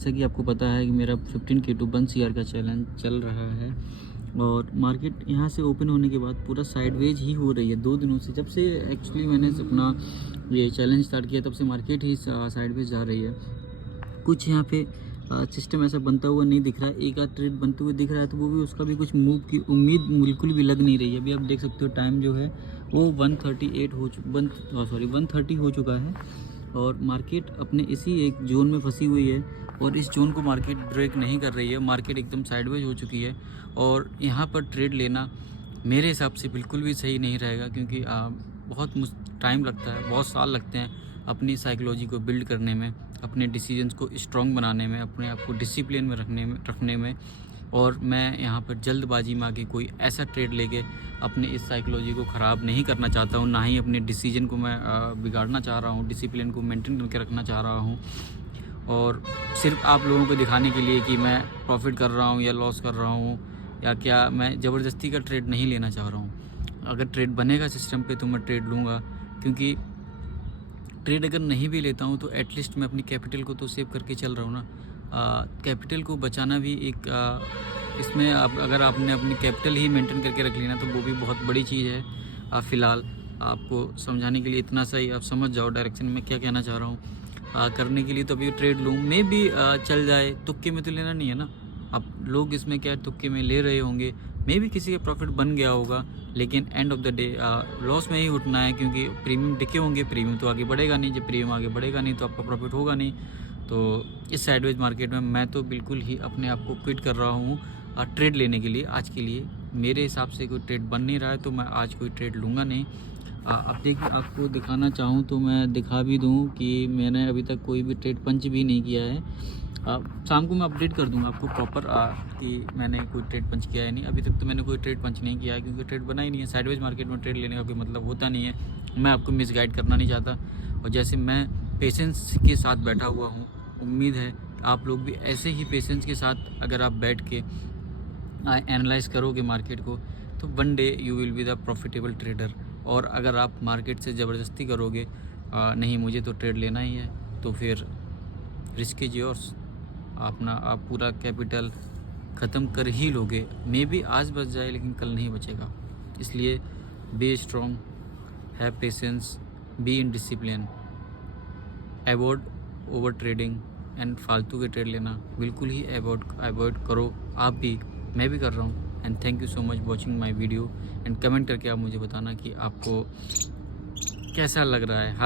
जैसा कि आपको पता है कि मेरा 15K to 1 CR का चैलेंज चल रहा है और मार्केट यहाँ से ओपन होने के बाद पूरा साइडवेज ही हो रही है 2 दिनों से। जब से एक्चुअली मैंने अपना ये चैलेंज स्टार्ट किया तब से मार्केट ही साइडवेज जा रही है। कुछ यहाँ पे सिस्टम ऐसा बनता हुआ नहीं दिख रहा है, एक आध ट्रेड बनते हुए दिख रहा है तो वो भी उसका भी कुछ मूव की उम्मीद बिल्कुल भी लग नहीं रही है। अभी आप देख सकते हो टाइम जो है वो 130 हो चुका है और मार्केट अपने इसी एक जोन में फंसी हुई है और इस जोन को मार्केट ब्रेक नहीं कर रही है। मार्केट एकदम साइडवेज हो चुकी है और यहाँ पर ट्रेड लेना मेरे हिसाब से बिल्कुल भी सही नहीं रहेगा, क्योंकि बहुत टाइम लगता है, बहुत साल लगते हैं अपनी साइकोलॉजी को बिल्ड करने में, अपने डिसीजंस को स्ट्रॉन्ग बनाने में, अपने आप को डिसिप्लिन में रखने में। और मैं यहाँ पर जल्दबाजी में आके कोई ऐसा ट्रेड लेके अपने इस साइकोलॉजी को ख़राब नहीं करना चाहता हूँ, ना ही अपने डिसीजन को मैं बिगाड़ना चाह रहा हूँ, डिसिप्लिन को मेंटेन करके रखना चाह रहा हूँ। और सिर्फ आप लोगों को दिखाने के लिए कि मैं प्रॉफिट कर रहा हूँ या लॉस कर रहा हूँ या क्या, मैं ज़बरदस्ती का ट्रेड नहीं लेना चाह रहा हूँ। अगर ट्रेड बनेगा सिस्टम पे तो मैं ट्रेड लूँगा, क्योंकि ट्रेड अगर नहीं भी लेता हूँ तो एटलीस्ट मैं अपनी कैपिटल को तो सेव करके चल रहा हूँ ना। कैपिटल को बचाना भी एक इसमें अगर आपने अपनी कैपिटल ही मेंटेन करके रख ली ना तो वो भी बहुत बड़ी चीज़ है। फ़िलहाल आपको समझाने के लिए इतना सा ही आप समझ जाओ डायरेक्शन में क्या कहना चाह रहा हूँ। करने के लिए तो अभी ट्रेड लूँ, मे भी चल जाए, तुक्के में तो लेना नहीं है ना। अब लोग इसमें क्या तुक्के में ले रहे होंगे, मे भी किसी का प्रॉफिट बन गया होगा, लेकिन end of the day loss में ही उठना है, क्योंकि प्रीमियम टिके होंगे, प्रीमियम तो आगे बढ़ेगा नहीं। जब प्रीमियम आगे बढ़ेगा नहीं तो आपका प्रॉफिट होगा नहीं। तो इस साइडवेज मार्केट में मैं तो बिल्कुल ही अपने आप को क्विट कर रहा हूँ ट्रेड लेने के लिए। आज के लिए मेरे हिसाब से कोई ट्रेड बन नहीं रहा है तो मैं आज कोई ट्रेड लूँगा नहीं। अब देखिए, आपको दिखाना चाहूँ तो मैं दिखा भी दूँ कि मैंने अभी तक कोई भी ट्रेड पंच भी नहीं किया है। शाम को मैं अपडेट कर दूँगा आपको प्रॉपर कि मैंने कोई ट्रेड पंच किया है नहीं। अभी तक तो मैंने कोई ट्रेड पंच नहीं किया है, क्योंकि ट्रेड बना ही नहीं है। साइडवेज मार्केट में ट्रेड लेने का कोई मतलब होता नहीं है। मैं आपको मिसगाइड करना नहीं चाहता, और जैसे मैं पेशेंस के साथ बैठा हुआ हूँ, उम्मीद है आप लोग भी ऐसे ही पेशेंस के साथ अगर आप बैठ के एनालाइज करोगे मार्केट को तो one day you will be the profitable trader. और अगर आप मार्केट से ज़बरदस्ती करोगे नहीं मुझे तो ट्रेड लेना ही है, तो फिर रिस्क इज योर्स। आप पूरा कैपिटल ख़त्म कर ही लोगे। मे बी आज बच जाए लेकिन कल नहीं बचेगा। इसलिए be strong, have patience, be in discipline, avoid over trading and फालतू के ट्रेड लेना बिल्कुल ही अवॉइड करो। आप भी, मैं भी कर रहा हूँ। And thank you so much watching my video. And comment करके आप मुझे बताना कि आपको कैसा लग रहा है।